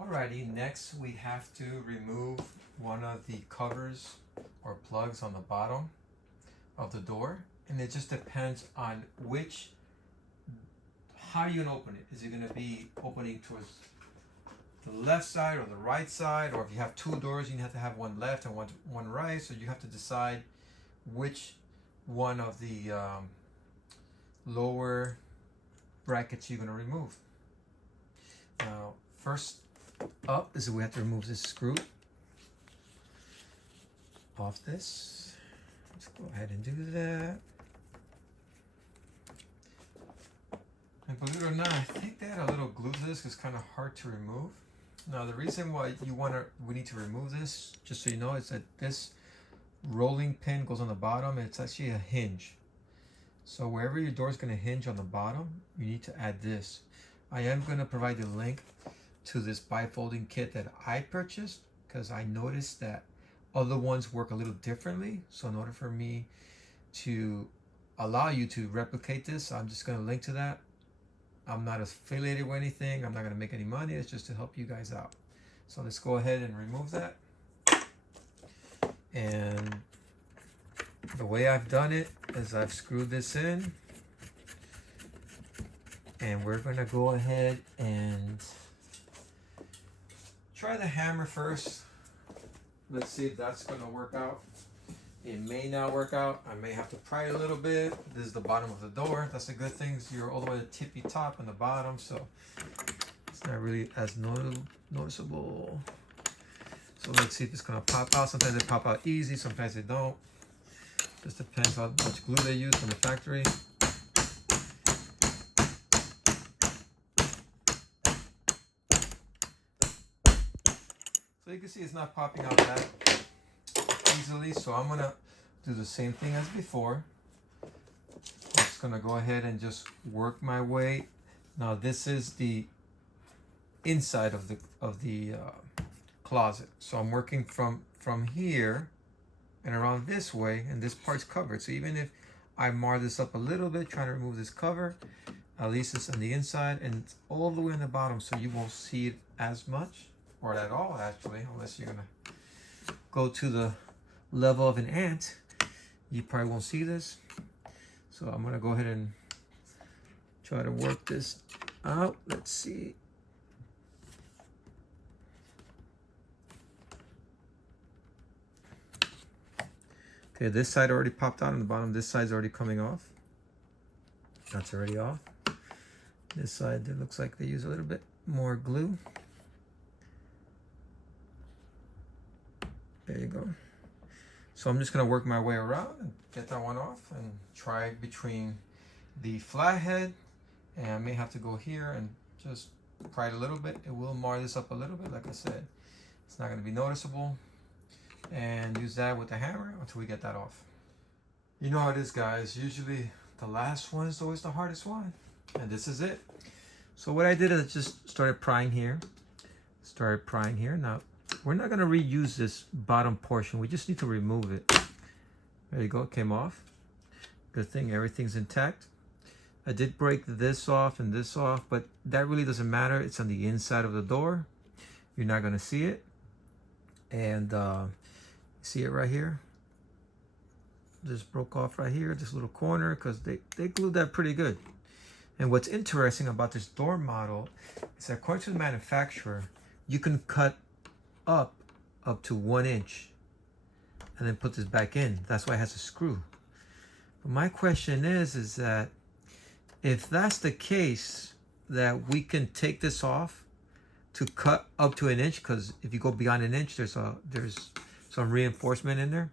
Alrighty, next we have to remove one of the covers or plugs on the bottom of the door, and it just depends on how you're gonna open it. Is it gonna be opening towards the left side or the right side, or if you have two doors, you have to have one left and one right, so you have to decide which one of the lower brackets you're gonna remove. Now, first up is we have to remove this screw off this. Let's go ahead and do that. And believe it or not, I think they had a little glue to this. It's kind of hard to remove. Now the reason why we need to remove this, just so you know, is that this rolling pin goes on the bottom and it's actually a hinge. So wherever your door is going to hinge on the bottom, you need to add this. I am going to provide the link to this bifolding kit that I purchased because I noticed that other ones work a little differently. So in order for me to allow you to replicate this, I'm just going to link to that. I'm not affiliated with anything. I'm not going to make any money. It's just to help you guys out. So let's go ahead and remove that. And the way I've done it is I've screwed this in. And we're going to go ahead and try the hammer first. Let's see if that's going to work out. It may not work out. I may have to pry it a little bit. This is the bottom of the door. That's the good thing. You're all the way to tippy top and the bottom, so it's not really as noticeable. So let's see if it's going to pop out. Sometimes they pop out easy. Sometimes they don't. Just depends on how much glue they use from the factory. So you can see it's not popping out that easily, so I'm gonna do the same thing as before. I'm just gonna go ahead and just work my way. Now this is the inside of the closet, so I'm working from here and around this way, and this part's covered. So even if I mar this up a little bit trying to remove this cover, at least it's on the inside and it's all the way on the bottom, so you won't see it as much or at all actually, unless you're gonna go to the level of an ant. You probably won't see this. So I'm gonna go ahead and try to work this out. Let's see. Okay, this side already popped out on the bottom. This side's already coming off. That's already off. This side, it looks like they use a little bit more glue. There you go. So I'm just gonna work my way around and get that one off and try between the flathead, and I may have to go here and just pry it a little bit. It will mar this up a little bit, like I said. It's not gonna be noticeable. And use that with the hammer until we get that off. You know how it is, guys. Usually the last one is always the hardest one. And this is it. So what I did is just started prying here. Now, we're not going to reuse this bottom portion. We just need to remove it. There you go. It came off. Good thing everything's intact. I did break this off and this off, but that really doesn't matter. It's on the inside of the door. You're not going to see it. And see it right here? Just broke off right here, this little corner, because they glued that pretty good. And what's interesting about this door model is that according to the manufacturer, you can cut up to 1 inch and then put this back in. That's why it has a screw. But my question is that if that's the case, that we can take this off to cut up to 1 inch, because if you go beyond 1 inch, there's some reinforcement in there,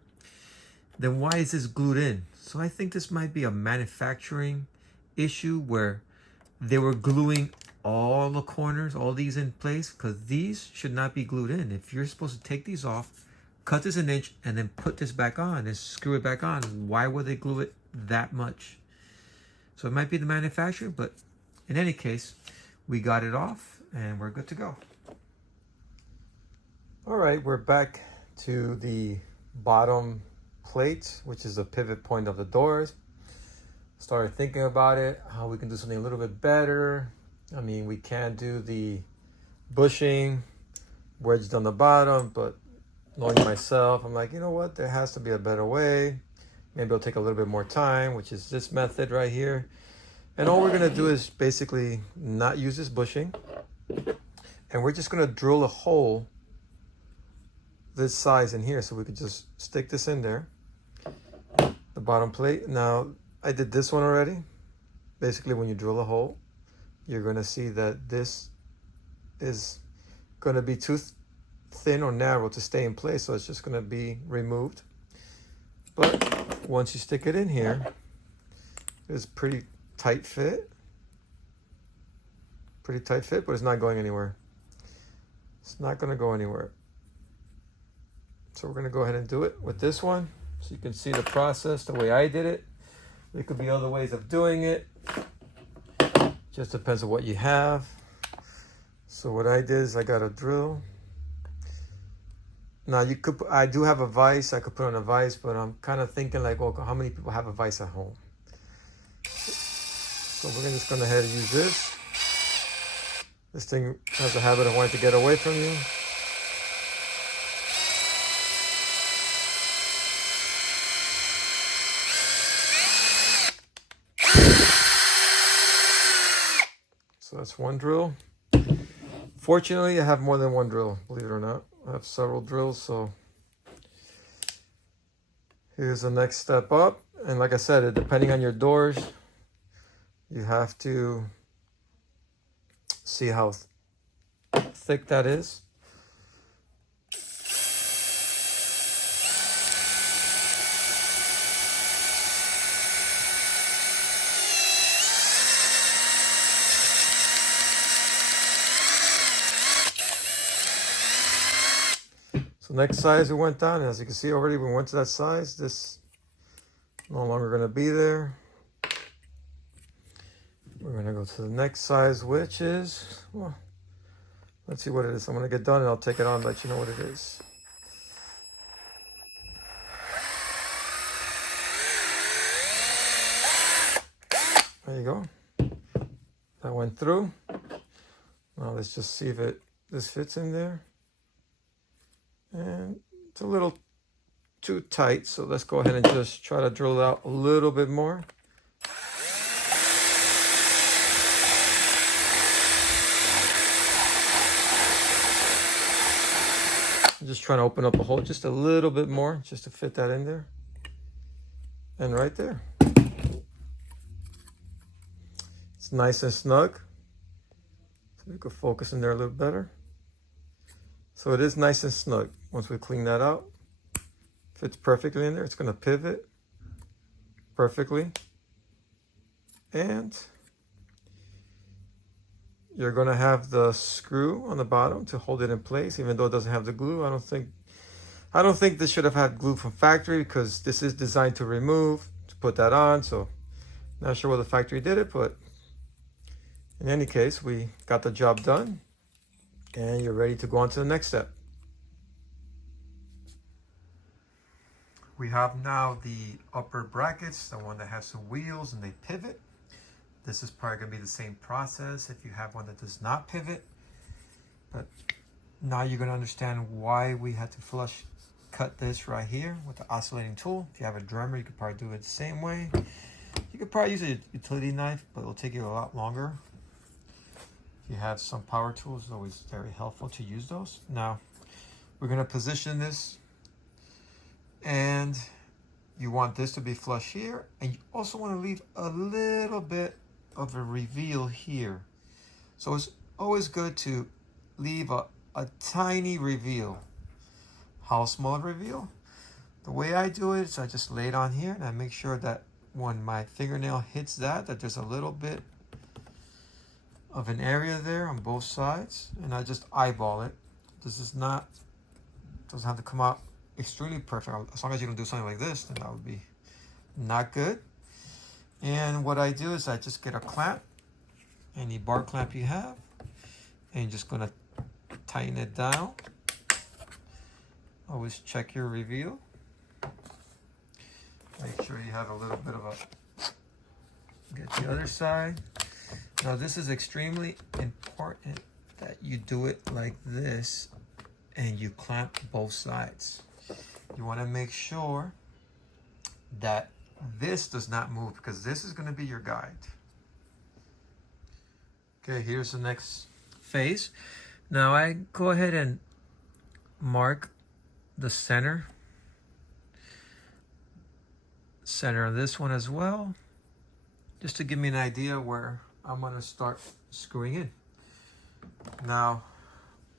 then why is this glued in? So I think this might be a manufacturing issue where they were gluing all the corners, all these in place, because these should not be glued in. If you're supposed to take these off, cut this 1 inch, and then put this back on and screw it back on, why would they glue it that much? So it might be the manufacturer, but in any case, we got it off and we're good to go. All right, we're back to the bottom plate, which is the pivot point of the doors. Started thinking about it, how we can do something a little bit better. I mean, we can do the bushing wedged on the bottom, but knowing myself, I'm like, you know what, there has to be a better way. Maybe it'll take a little bit more time, which is this method right here. And all we're gonna do is basically not use this bushing. And we're just gonna drill a hole this size in here so we could just stick this in there. The bottom plate. Now, I did this one already. Basically, when you drill a hole, you're gonna see that this is gonna be too thin or narrow to stay in place, so it's just gonna be removed. But once you stick it in here, it's pretty tight fit. Pretty tight fit, but it's not going anywhere. It's not gonna go anywhere. So we're gonna go ahead and do it with this one. So you can see the process, the way I did it. There could be other ways of doing it. Just depends on what you have. So what I did is I got a drill. Now you could, I do have a vise, I could put on a vise, but I'm kind of thinking like, well, how many people have a vise at home? So we're just gonna go ahead and use this. This thing has a habit of wanting to get away from you. So that's one drill. Fortunately, I have more than one drill, believe it or not. I have several drills, so here's the next step up. And like I said, depending on your doors, you have to see how thick that is. So next size we went down, as you can see already, we went to that size. This no longer gonna be there. We're gonna go to the next size, which is, well, let's see what it is. I'm gonna get done and I'll take it on and let you know what it is. There you go. That went through. Now let's just see if this fits in there. And it's a little too tight, so let's go ahead and just try to drill it out a little bit more. I'm just trying to open up a hole just a little bit more, just to fit that in there. And right there. It's nice and snug. So we could focus in there a little better. So it is nice and snug. Once we clean that out, fits perfectly in there. It's gonna pivot perfectly. And you're gonna have the screw on the bottom to hold it in place, even though it doesn't have the glue. I don't think this should have had glue from factory, because this is designed to remove, to put that on. So not sure where the factory did it, but in any case, we got the job done. And you're ready to go on to the next step. We have now the upper brackets, the one that has some wheels and they pivot. This is probably going to be the same process if you have one that does not pivot. But now you're going to understand why we had to flush cut this right here with the oscillating tool. If you have a drummer, you could probably do it the same way. You could probably use a utility knife, but it'll take you a lot longer. If you have some power tools, it's always very helpful to use those. Now, we're going to position this, and you want this to be flush here, and you also want to leave a little bit of a reveal here. So it's always good to leave a tiny reveal. How small a reveal? The way I do it is I just lay it on here, and I make sure that when my fingernail hits that there's a little bit of an area there on both sides, and I just eyeball it. This is not, doesn't have to come out extremely perfect. As long as you don't do something like this, then that would be not good. And what I do is I just get a clamp, any bar clamp you have, and you're just gonna tighten it down. Always check your reveal. Make sure you have a little bit of a, get the other side. Now this is extremely important that you do it like this and you clamp both sides. You want to make sure that this does not move, because this is going to be your guide. Okay, here's the next phase. Now I go ahead and mark the center of this one as well, just to give me an idea where I'm going to start screwing in. Now,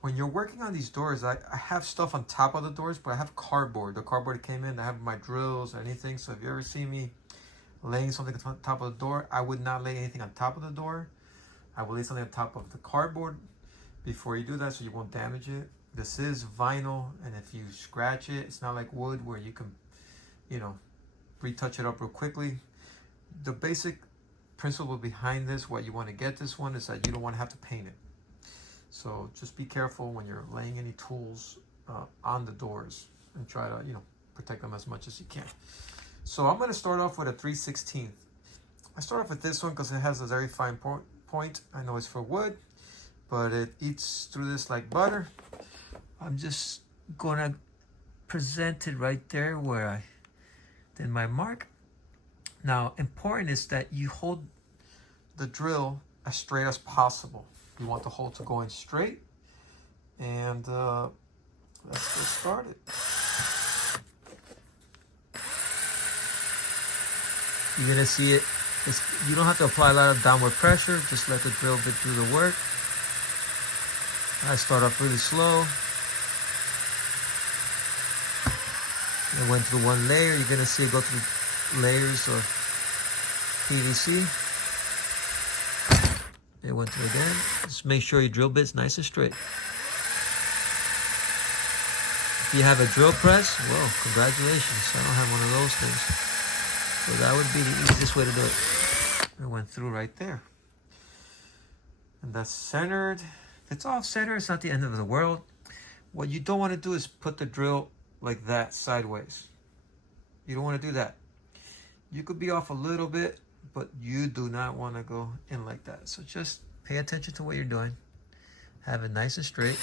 when you're working on these doors, I have stuff on top of the doors, but I have cardboard. The cardboard came in, I have my drills or anything. So if you ever see me laying something on top of the door, I would not lay anything on top of the door. I will lay something on top of the cardboard before you do that, so you won't damage it. This is vinyl, and if you scratch it, it's not like wood where you can, you know, retouch it up real quickly. The basic principle behind this, what you want to get this one, is that you don't want to have to paint it. So just be careful when you're laying any tools on the doors, and try to, you know, protect them as much as you can. So I'm going to start off with a 3/16. I start off with this one because it has a very fine point. I know it's for wood, but it eats through this like butter. I'm just going to present it right there where I did my mark. Now, important is that you hold the drill as straight as possible. You want the hole to go in straight, and let's get started. You're gonna see it. You don't have to apply a lot of downward pressure. Just let the drill bit do the work. I start off really slow. It went through one layer. You're gonna see it go through layers of PVC. It went through again. Just make sure your drill bit's nice and straight. If you have a drill press, well, congratulations. I don't have one of those things. So that would be the easiest way to do it. It went through right there. And that's centered. If it's off center, it's not the end of the world. What you don't want to do is put the drill like that sideways. You don't want to do that. You could be off a little bit, but you do not want to go in like that. So just pay attention to what you're doing. Have it nice and straight.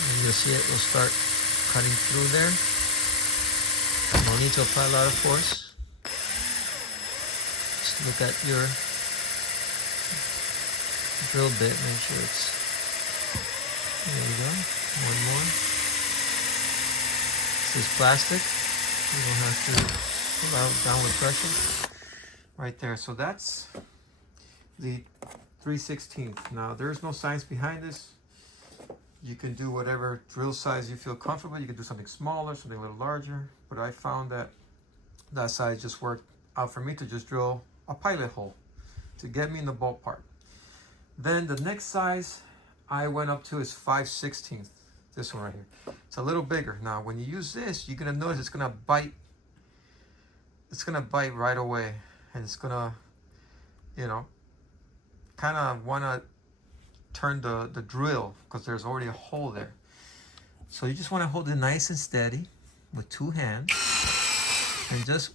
And you'll see it will start cutting through there. No need to apply a lot of force. Just look at your drill bit, make sure it's, there you go, one more. This is plastic, you don't have to allow downward pressure. Right there, so that's the 3/16. Now there's no science behind this. You can do whatever drill size you feel comfortable. You can do something smaller, something a little larger, but I found that that size just worked out for me to just drill a pilot hole to get me in the ballpark. Then the next size I went up to is 5/16. This one right here. It's a little bigger. Now, when you use this, you're gonna notice it's gonna bite. It's gonna bite right away, and it's gonna, you know, kind of wanna turn the drill because there's already a hole there. So you just want to hold it nice and steady with two hands, and just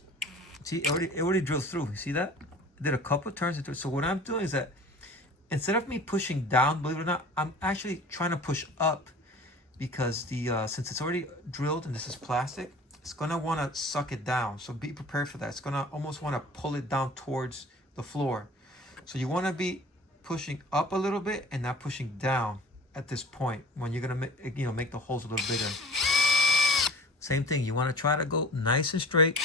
see it already drilled through. You see that? I did a couple turns into it. So what I'm doing is that instead of me pushing down, believe it or not, I'm actually trying to push up, because the since it's already drilled and this is plastic, it's gonna want to suck it down. So be prepared for that. It's gonna almost want to pull it down towards the floor. So you want to be pushing up a little bit and not pushing down at this point when you're gonna make the holes a little bigger. Same thing. You want to try to go nice and straight.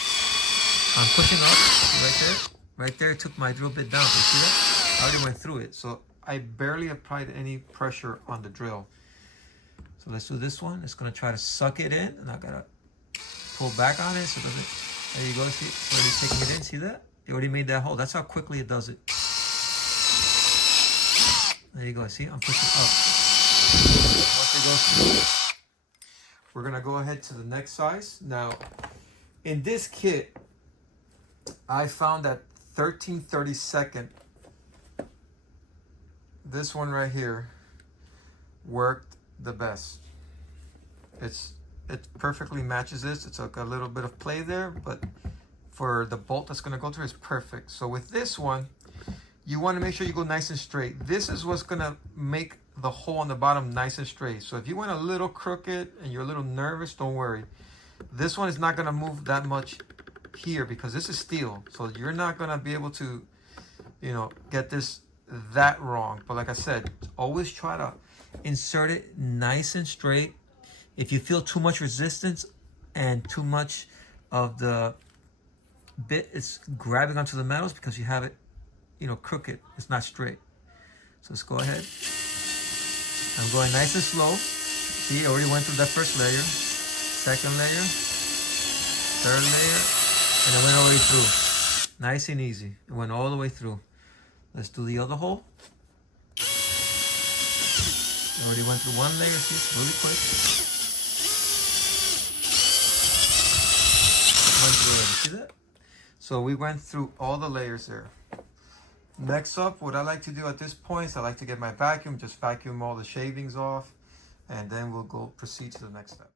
I'm pushing up right there. Right there, it took my drill bit down. You see that? I already went through it, so I barely applied any pressure on the drill. So let's do this one. It's gonna try to suck it in, and I gotta pull back on it so it doesn't. There you go. See, it's already taking it in. See that? It already made that hole. That's how quickly it does it. There you go. See, I'm pushing up. Once it goes through, we're gonna go ahead to the next size. Now, in this kit, I found that 13/32. This one right here worked the best. It perfectly matches this. It's like a little bit of play there, but for the bolt that's gonna go through is perfect. So with this one, you wanna make sure you go nice and straight. This is what's gonna make the hole on the bottom nice and straight. So if you went a little crooked and you're a little nervous, don't worry. This one is not gonna move that much here because this is steel. So you're not gonna be able to, you know, get this that wrong. But like I said, always try to insert it nice and straight. If you feel too much resistance and too much of the bit is grabbing onto the metals because you have it, you know, crooked, it's not straight. So let's go ahead. I'm going nice and slow. See, I already went through that first layer, second layer, third layer, and it went all the way through. Nice and easy. It went all the way through. Let's do the other hole. I already went through one layer, see, it's really quick. Went through it, see that? So we went through all the layers there. Next up, what I like to do at this point is I like to get my vacuum, just vacuum all the shavings off, and then we'll go proceed to the next step.